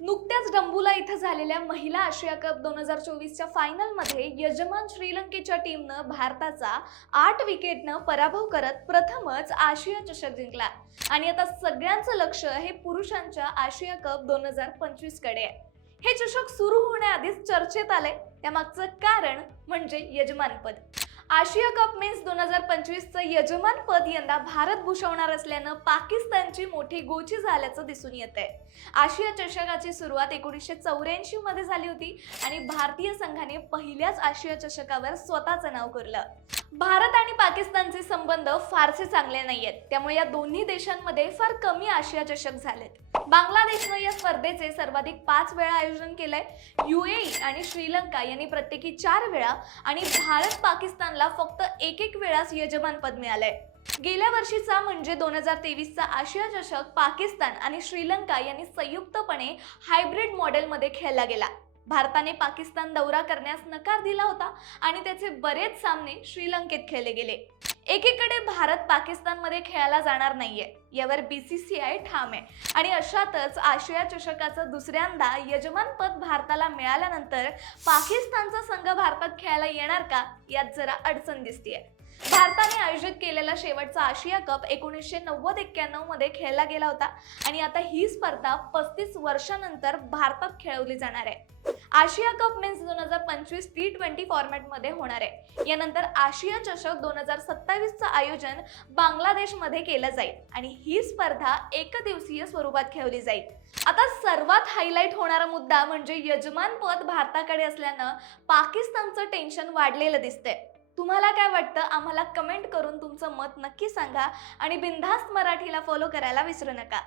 नुकत्याच डंबुला इथं झालेल्या महिला आशिया कप दोन हजार चोवीसच्या फायनलमध्ये यजमान श्रीलंकेच्या टीमनं भारताचा आठ विकेटनं पराभव करत प्रथमच आशिया चषक जिंकला. आणि आता सगळ्यांचं लक्ष हे पुरुषांच्या आशिया कप दोन हजार पंचवीसकडे आहे. हे चषक सुरू होण्याआधीच चर्चेत आलंय. त्यामागचं कारण म्हणजे यजमानपद. आशिया कप मेन्स दोन हजार पंचवीसचं यजमानपद यंदा भारत भूषवणार असल्यानं पाकिस्तानची मोठी गोची झाल्याचं दिसून येत आहे आशिया चषकाची सुरुवात एकोणीसशे चौऱ्याऐंशी मध्ये झाली होती आणि भारतीय संघाने पहिल्याच आशिया चषकावर स्वतःचं नाव कोरलं. भारत आणि पाकिस्तानचे संबंध फारसे चांगले नाही आहेत त्यामुळे या दोन्ही देशांमध्ये फार कमी आशिया चषक झालेत. बांगलादेशनं या स्पर्धेचे सर्वाधिक पाच वेळा आयोजन केलंय. युएई आणि श्रीलंका यांनी प्रत्येकी चार वेळा आणि भारत पाकिस्तानला फक्त एक एक वेळाच यजमानपद मिळालंय. गेल्या वर्षीचा म्हणजे दोन हजार तेवीसचा आशिया चषक पाकिस्तान आणि श्रीलंका यांनी संयुक्तपणे हायब्रिड मॉडेलमध्ये खेळला गेला. भारताने पाकिस्तान दौरा करण्यास नकार दिला होता आणि त्याचे बरेच सामने श्रीलंकेत खेळले गेले. एकीकडे भारत पाकिस्तानमध्ये खेळायला जाणार नाहीये यावर बीसीसीआय ठाम आहे. आणि अशातच आशिया चषकाचं दुसऱ्यांदा यजमानपद भारताला मिळाल्यानंतर पाकिस्तानचा संघ भारतात खेळायला येणार का यात जरा अडचण दिसतीये. भारताने आयोजित केलेला शेवटचा आशिया कप एकोणीसशे नव्वद एक्क्याण्णवमध्ये खेळला गेला होता. आणि आता ही स्पर्धा पस्तीस वर्षानंतर भारतात खेळवली जाणार आहे. आशिया कप मीन्स दोन हजार पंचवीस टी ट्वेंटी फॉर्मॅटमध्ये होणार आहे. यानंतर आशिया चषक दोन हजार सत्तावीसचं आयोजन बांगलादेशमध्ये केलं जाईल. आणि ही स्पर्धा एकदिवसीय स्वरूपात खेळवली जाईल. आता सर्वात हायलाईट होणारा मुद्दा म्हणजे यजमानपद भारताकडे असल्यानं पाकिस्तानचं टेन्शन वाढलेलं दिसतंय. तुम्हाला काय वाटतं? आम्हाला कमेंट करून तुमचं मत नक्की सांगा आणि बिनधास्त मराठीला फॉलो करायला विसरू नका.